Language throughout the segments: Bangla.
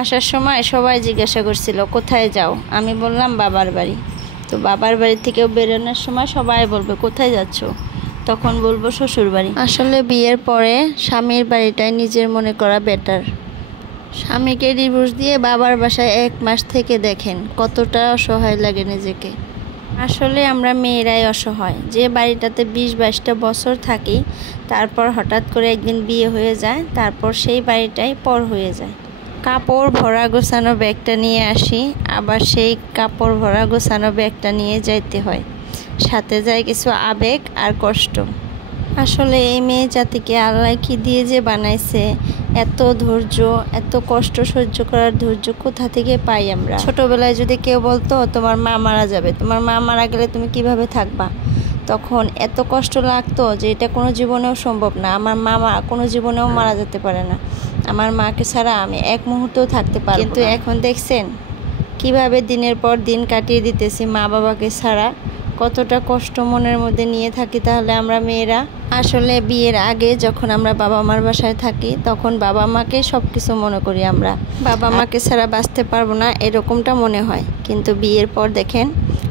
আসার সময় সবাই জিজ্ঞাসা করছিল কোথায় যাও, আমি বললাম বাবার বাড়ি। তো বাবার বাড়ি থেকে বেরোনোর সময় সবাই বলবে কোথায় যাচ্ছ, তখন বলবো শ্বশুর বাড়ি। আসলে বিয়ের পরে স্বামীর বাড়িটাই নিজের মনে করা বেটার। স্বামীকে ডিভোর্স দিয়ে বাবার বাসায় 1 মাস থেকে দেখেন কতটা অসহায় লাগে নিজেকে। আসলে আমরা মেয়েরাই অসহায়, যে বাড়িটাতে 20-22টা বছর থাকি, তারপর হঠাৎ করে একদিন বিয়ে হয়ে যায়, তারপর সেই বাড়িটাই পর হয়ে যায়। কাপড় ভরা গোছানো ব্যাগটা নিয়ে আসি, আবার সেই কাপড় ভরা গোছানো ব্যাগটা নিয়ে যাইতে হয়, সাথে যায় কিছু আবেগ আর কষ্ট। আসলে এই মেয়ে জাতিকে আল্লাহ কি দিয়ে যে বানাইছে, এত ধৈর্য, এত কষ্ট সহ্য করার ধৈর্য কোথা থেকে পাই আমরা। ছোটবেলায় যদি কেউ বলতো তোমার মা মারা যাবে, তোমার মা মারা গেলে তুমি কিভাবে থাকবা, তখন এত কষ্ট লাগতো যে এটা কোনো জীবনেও সম্ভব না, আমার মা কোনো জীবনেও মারা যেতে পারে না, আমার মাকে ছাড়া আমি 1 মুহূর্তও থাকতে পারবো না। কিন্তু এখন দেখছেন কিভাবে দিনের পর দিন কাটিয়ে দিতেছি মা বাবাকে ছাড়া, কতটা কষ্ট মনের মধ্যে নিয়ে থাকি তাহলে আমরা মেয়েরা। আসলে বিয়ের আগে যখন আমরা বাবা মার বাসায় থাকি, তখন বাবা মাকে সব কিছু মনে করি আমরা, বাবা মাকে ছাড়া বাঁচতে পারবো না এরকমটা মনে হয়। কিন্তু বিয়ের পর দেখেন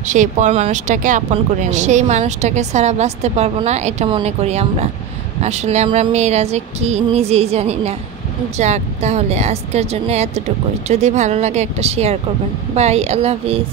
সেই পর মানুষটাকে আপন করে নিই, সেই মানুষটাকে ছাড়া বাঁচতে পারবো না এটা মনে করি আমরা। আসলে আমরা মেয়েরা যে কি নিজেই জানি না। যাক, তাহলে আজকের জন্য এতটুকুই। যদি ভালো লাগে একটা শেয়ার করবেন। বাই, আল্লাহ হাফিজ।